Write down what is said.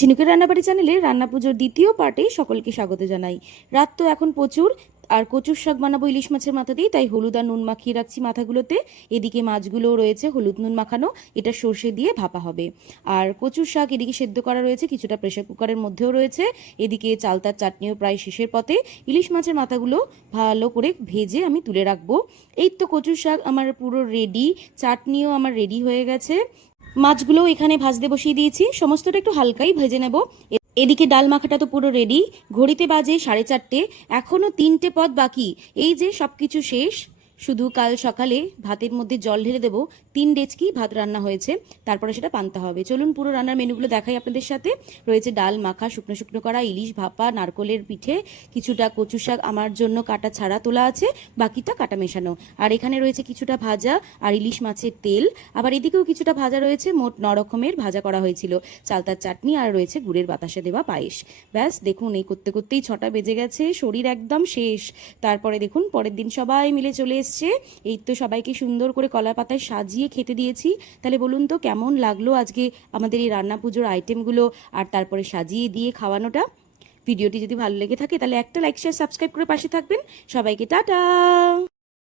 ঝিনুকের রান্নাবাড়ি চ্যানেলে রান্না পুজোর দ্বিতীয় পার্টে সকলকে স্বাগত জানাই। রাত তো এখন প্রচুর, আর কচুর শাক বানাবো ইলিশ মাছের মাথা দিয়ে, তাই হলুদ আর নুন মাখিয়ে রাখছি মাথাগুলোতে। এদিকে মাছগুলোও রয়েছে হলুদ নুন মাখানো, এটা সর্ষে দিয়ে ভাপা হবে। আর কচুর শাক এদিকে সেদ্ধ করা রয়েছে, কিছুটা প্রেসার কুকারের মধ্যেও রয়েছে। এদিকে চালতার চাটনিও প্রায় শেষের পথে। ইলিশ মাছের মাথাগুলো ভালো করে ভেজে আমি তুলে রাখবো। এই তো কচুর শাক আমার পুরো রেডি, চাটনিও আমার রেডি হয়ে গেছে। মাছগুলো এখানে ভাজতে বসিয়ে দিয়েছি, সমস্তটা একটু হালকাই ভেজে নেব। এদিকে ডাল মাখাটা তো পুরো রেডি, ঘড়িতে বাজে 4:30, এখনো 3টে পদ বাকি। এই যে সবকিছু শেষ, শুধু কাল সকালে ভাতের মধ্যে জল ঢেলে দেবো। 3 ডেচকি ভাত রান্না হয়েছে, তারপরে সেটা পান্তা হবে। চলুন পুরো রান্নার মেনুগুলো দেখাই আপনাদের সাথে। রয়েছে ডাল মাখা, শুকনো শুকনো করা, ইলিশ ভাপা, নারকলের পিঠে, কিছুটা কচু শাক আমার জন্য কাটা ছাড়া তোলা আছে, বাকিটা কাটা মেশানো। আর এখানে রয়েছে কিছুটা ভাজা আর ইলিশ মাছের তেল। আবার এদিকেও কিছুটা ভাজা রয়েছে, মোট 9 রকমের ভাজা করা হয়েছিল। চালতার চাটনি আর রয়েছে গুড়ের বাতাসে দেওয়া পায়েস। ব্যাস দেখুন, এই করতে করতেই 6টা বেজে গেছে, শরীর একদম শেষ। তারপরে দেখুন পরের দিন সবাই মিলে চলে এসছে। এই তো সবাইকে সুন্দর করে কলা পাতায় সাজিয়ে খেতে দিয়েছি। তাহলে বলুন তো কেমন লাগলো আজকে আমাদের এই রান্না পুজোর আইটেমগুলো আর তারপরে সাজিয়ে দিয়ে খাওয়ানোটা। ভিডিওটি যদি ভালো লেগে থাকে তাহলে একটা লাইক শেয়ার সাবস্ক্রাইব করে পাশে থাকবেন। সবাইকে টাটা।